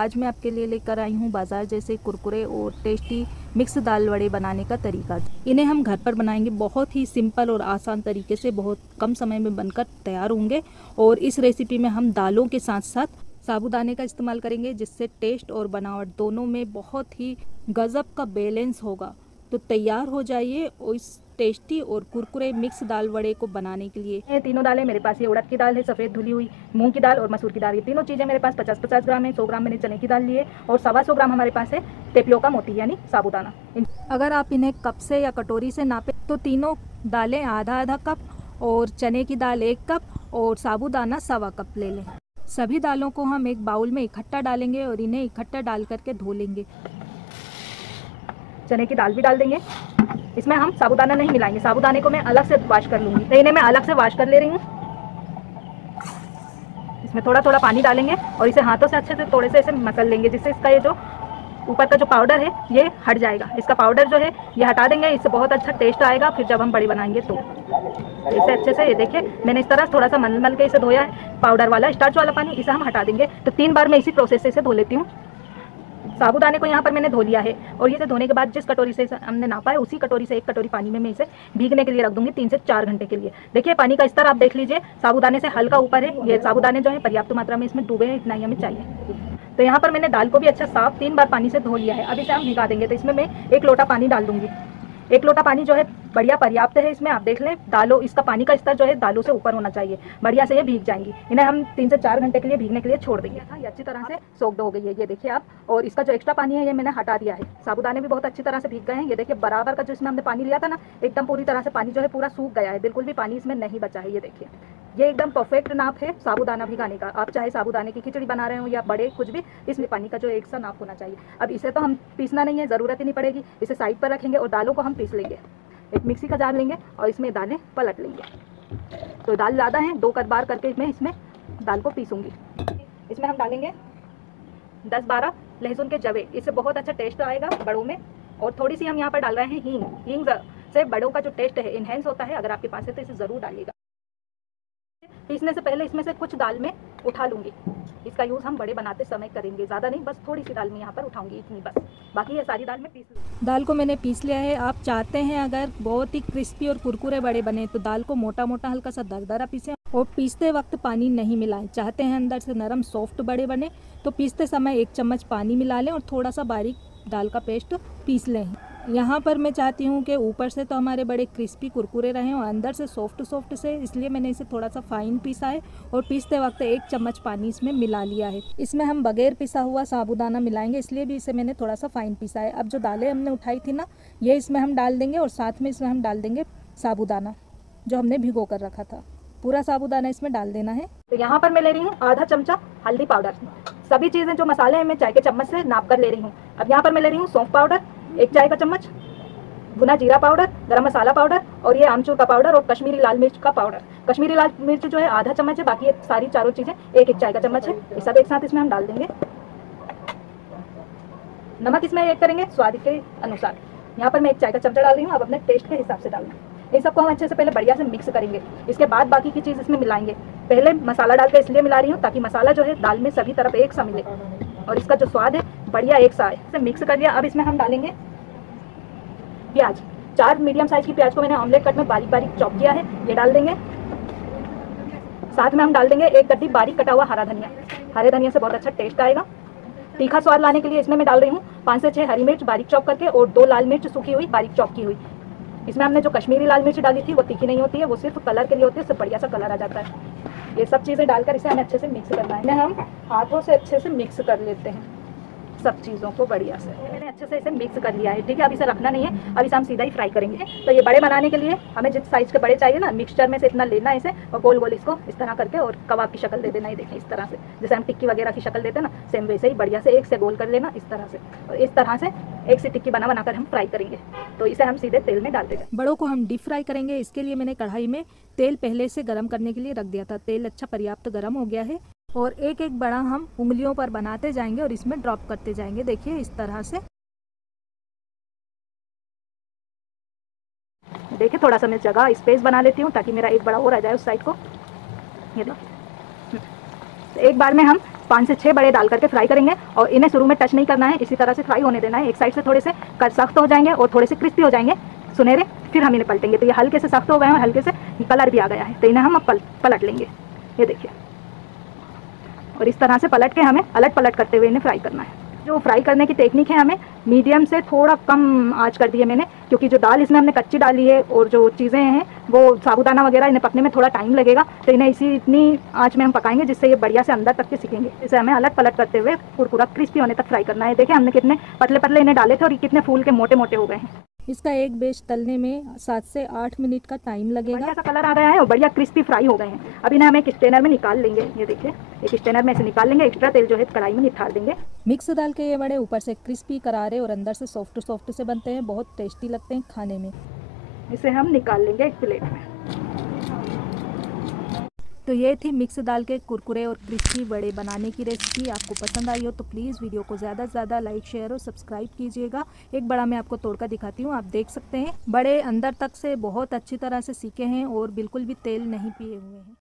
आज मैं आपके लिए लेकर आई हूँ बाज़ार जैसे कुरकुरे और टेस्टी मिक्स दाल वड़े बनाने का तरीका। इन्हें हम घर पर बनाएंगे, बहुत ही सिंपल और आसान तरीके से बहुत कम समय में बनकर तैयार होंगे। और इस रेसिपी में हम दालों के साथ साथ साबूदाने का इस्तेमाल करेंगे, जिससे टेस्ट और बनावट दोनों में बहुत ही गजब का बैलेंस होगा। तो तैयार हो जाइए और इस टेस्टी और कुरकुरे मिक्स दाल वड़े को बनाने के लिए। ये तीनों दालें मेरे पास, ये उड़द की दाल है, सफ़ेद धुली हुई मूंग की दाल और मसूर की दाल, ये तीनों चीज़ें मेरे पास 50-50 ग्राम है। 100 ग्राम मैंने चने की दाल ली है और 125 ग्राम हमारे पास है टेपियोका मोती यानी साबूदाना। अगर आप इन्हें कप से या कटोरी से नापें तो तीनों दालें आधा आधा कप और चने की दाल 1 कप और साबूदाना 1.25 कप ले लें। सभी दालों को हम एक बाउल में इकट्ठा डालेंगे और इन्हें इकट्ठा डाल करके धो लेंगे। चने की दाल भी डाल देंगे। इसमें हम साबूदाना नहीं मिलाएंगे, साबूदाने को मैं अलग से वॉश कर लूँगी। तो इन्हें मैं अलग से वॉश कर ले रही हूँ। इसमें थोड़ा थोड़ा पानी डालेंगे और इसे हाथों से अच्छे से थोड़े से इसे मसल लेंगे, जिससे इसका ये जो ऊपर का जो पाउडर है ये हट जाएगा। इसका पाउडर जो है ये हटा देंगे, इससे बहुत अच्छा टेस्ट आएगा फिर जब हम बड़ी बनाएंगे तो। इसे अच्छे से, ये देखिए मैंने इस तरह थोड़ा सा मल मल के इसे धोया है। पाउडर वाला स्टार्च वाला पानी इसे हम हटा देंगे। तो 3 बार मैं इसी प्रोसेस से इसे धो लेती हूँ। साबूदाने को यहाँ पर मैंने धो लिया है और इसे धोने के बाद जिस कटोरी से हमने नापा है उसी कटोरी से 1 कटोरी पानी में मैं इसे भीगने के लिए रख दूंगी 3 से 4 घंटे के लिए। देखिए पानी का स्तर आप देख लीजिए, साबूदाने से हल्का ऊपर है। ये साबूदाने जो है पर्याप्त मात्रा में इसमें डूबे हैं, इतना ही हमें चाहिए। तो यहाँ पर मैंने दाल को भी अच्छा साफ 3 बार पानी से धो लिया है। अब इसे हम भिगा देंगे। तो इसमें मैं 1 लोटा पानी डाल दूंगी। 1 लोटा पानी जो है बढ़िया पर्याप्त है। इसमें आप देख लें दालों, इसका पानी का स्तर जो है दालों से ऊपर होना चाहिए, बढ़िया से ये भीग जाएंगी। इन्हें हम 3 से 4 घंटे के लिए भीगने के लिए छोड़ देंगे। ये अच्छी तरह से सोक्ड हो गई है, ये देखिए आप। और इसका जो एक्स्ट्रा पानी है ये मैंने हटा दिया है। साबूदाने भी बहुत अच्छी तरह से भीग गए हैं। ये देखिए बराबर का जो इसमें हमने पानी लिया था ना, एकदम पूरी तरह से पानी जो है पूरा सूख गया है, बिल्कुल भी पानी इसमें नहीं बचा है। ये देखिए ये एकदम परफेक्ट नाप है साबूदाना भिगाने का। आप चाहे साबूदाने की खिचड़ी बना रहे हो या बड़े कुछ भी, इसमें पानी का जो एक सा नाप होना चाहिए। अब इसे तो हम पीसना नहीं है, ज़रूरत ही नहीं पड़ेगी। इसे साइड पर रखेंगे और दालों को हम पीस लेंगे। एक मिक्सी का जार लेंगे और इसमें दालें पलट लेंगे। तो दाल ज़्यादा है, 2 बार करके मैं इसमें दाल को पीसूंगी। इसमें हम डालेंगे 10-12 लहसुन के जवे, इससे बहुत अच्छा टेस्ट आएगा बड़ों में। और थोड़ी सी हम यहाँ पर डाल रहे हैं हींग। हींग से बड़ों का जो टेस्ट है इन्हेंस होता है। अगर आपके पास है तो इसे ज़रूर डालिएगा। पीसने से पहले इसमें से कुछ दाल में उठा लूँगी। इसका यूज़ हम बड़े बनाते समय करेंगे, ज़्यादा नहीं, बस थोड़ी सी दाल में यहाँ पर उठाऊंगी, इतनी बस। बाकी ये सारी दाल में पीस लूँगी। दाल को मैंने पीस लिया है। आप चाहते हैं अगर बहुत ही क्रिस्पी और कुरकुरे बड़े बने तो दाल को मोटा मोटा हल्का सा दरदरा पीसें और पीसते वक्त पानी नहीं मिलाएं। चाहते हैं अंदर से नरम सॉफ्ट बड़े बने तो पीसते समय 1 चम्मच पानी मिला लें और थोड़ा सा बारीक दाल का पेस्ट पीस लें। यहाँ पर मैं चाहती हूँ कि ऊपर से तो हमारे बड़े क्रिस्पी कुरकुरे रहें और अंदर से सॉफ्ट से, इसलिए मैंने इसे थोड़ा सा फाइन पीसा है और पीसते वक्त 1 चम्मच पानी इसमें मिला लिया है। इसमें हम बगैर पिसा हुआ साबूदाना मिलाएंगे, इसलिए भी इसे मैंने थोड़ा सा फाइन पीसा है। अब जो दालें हमने उठाई थी ना, ये इसमें हम डाल देंगे और साथ में इसमें हम डाल देंगे साबूदाना जो हमने भिगो कर रखा था। पूरा साबूदाना इसमें डाल देना है। तो यहाँ पर मैं ले रही हूँ आधा चमचा हल्दी पाउडर। सभी चीज़ें जो मसाले हैं मैं चाय के चम्मच से नाप कर ले रही हूँ। अब यहाँ पर मैं ले रही हूँ सौंफ पाउडर 1 चाय का चम्मच, भुना जीरा पाउडर, गरम मसाला पाउडर और ये आमचूर का पाउडर और कश्मीरी लाल मिर्च का पाउडर। कश्मीरी लाल मिर्च जो है आधा चम्मच है, बाकी ये सारी चारों चीज़ें 1-1 चाय का चम्मच है। ये सब एक साथ इसमें हम डाल देंगे। नमक इसमें ऐड करेंगे स्वाद के अनुसार। यहाँ पर मैं 1 चाय का चमचा डाल रही हूँ, आप अपने टेस्ट के हिसाब से डालना। इन सबको हम अच्छे से पहले बढ़िया से मिक्स करेंगे, इसके बाद बाकी की चीज़ इसमें मिलाएंगे। पहले मसाला डाल के इसलिए मिला रही हूँ ताकि मसाला जो है दाल में सभी तरफ एक सा मिले और इसका जो स्वाद है बढ़िया एक सा आए। इसे मिक्स कर लिया। अब इसमें हम डालेंगे प्याज। 4 मीडियम साइज की प्याज को मैंने ऑमलेट कट में बारीक बारीक चॉप किया है, ये डाल देंगे। साथ में हम डाल देंगे 1 गड्डी बारीक कटा हुआ हरा धनिया। हरे धनिया से बहुत अच्छा टेस्ट आएगा। तीखा स्वाद लाने के लिए इसमें मैं डाल रही हूँ 5 से 6 हरी मिर्च बारीक चॉप करके और 2 लाल मिर्च सूखी हुई बारीक चॉप की हुई। इसमें हमने जो कश्मीरी लाल मिर्च डाली थी वो तीखी नहीं होती है, वो सिर्फ कलर के लिए होती है, उससे बढ़िया सा कलर आ जाता है। ये सब चीज़ें डालकर इसे हमें अच्छे से मिक्स करना है। हम हाथों से अच्छे से मिक्स कर लेते हैं सब चीज़ों को बढ़िया से। मैंने अच्छे से इसे मिक्स कर लिया है, ठीक है। अब इसे रखना नहीं है, अब इसे हम सीधा ही फ्राई करेंगे। तो ये बड़े बनाने के लिए हमें जिस साइज़ के बड़े चाहिए ना, मिक्सचर में से इतना लेना है इसे और गोल गोल इसको इस तरह करके और कबाब की शक्ल दे देना। ही देखें इस तरह से, जैसे हम टिक्की वगैरह की शक्ल देते हैं ना, सेम वैसे ही बढ़िया से एक से गोल कर लेना इस तरह से। और इस तरह से एक सी टिक्की बनाकर हम फ्राई करेंगे। तो इसे हम सीधे तेल में डाल देंगे। बड़ों को हम डीप फ्राई करेंगे, इसके लिए मैंने कढ़ाई में तेल पहले से गर्म करने के लिए रख दिया था। तेल अच्छा पर्याप्त गर्म हो गया है और एक एक बड़ा हम उंगलियों पर बनाते जाएंगे और इसमें ड्रॉप करते जाएंगे। देखिए इस तरह से। देखिए थोड़ा सा मैं जगह स्पेस बना लेती हूँ ताकि मेरा एक बड़ा और आ जाए उस साइड को। ये दो। तो एक बार में हम 5 से 6 बड़े डाल करके फ्राई करेंगे और इन्हें शुरू में टच नहीं करना है, इसी तरह से फ्राई होने देना है। एक साइड से थोड़े से सख्त हो जाएंगे और थोड़े से क्रिस्पी हो जाएंगे सुनहरे, फिर हम इन्हें पलटेंगे। तो ये हल्के से सख्त हो गए हैं और हल्के से कलर भी आ गया है, तो इन्हें हम अब पलट लेंगे। ये देखिए, और इस तरह से पलट के हमें अलट पलट करते हुए इन्हें फ्राई करना है। जो फ्राई करने की टेक्निक है, हमें मीडियम से थोड़ा कम आंच कर दी है मैंने, क्योंकि जो दाल इसमें हमने कच्ची डाली है और जो चीज़ें हैं वो साबूदाना वगैरह, इन्हें पकने में थोड़ा टाइम लगेगा, तो इन्हें इतनी आंच में हम पकाएंगे जिससे ये बढ़िया से अंदर तक के सीखेंगे। इसे हमें अलग पलट करते हुए कुरकुरा क्रिस्पी होने तक फ्राई करना है। देखिए हमने कितने पतले पतले इन्हें डाले थे और कितने फूल के मोटे मोटे हो गए हैं। इसका एक बैच तलने में 7 से 8 मिनट का टाइम लगेगा। बढ़िया सा कलर आ गया है और बढ़िया क्रिस्पी फ्राई हो गए हैं। अब इन्हें हम एक स्ट्रेनर में निकाल लेंगे। ये देखिए, एक स्ट्रेनर में ऐसे निकाल लेंगे, एक्स्ट्रा तेल जो है कढ़ाई में निकाल देंगे। मिक्स दाल के ये बड़े ऊपर से क्रिस्पी करारे और अंदर से सॉफ्ट से बनते हैं, बहुत टेस्टी लगते हैं खाने में। इसे हम निकाल लेंगे एक प्लेट में। तो ये थी मिक्स दाल के कुरकुरे और क्रिस्पी बड़े बनाने की रेसिपी। आपको पसंद आई हो तो प्लीज़ वीडियो को ज़्यादा से ज़्यादा लाइक, शेयर और सब्सक्राइब कीजिएगा। एक बड़ा मैं आपको तोड़कर दिखाती हूँ, आप देख सकते हैं बड़े अंदर तक से बहुत अच्छी तरह से सीखे हैं और बिल्कुल भी तेल नहीं पिए हुए हैं।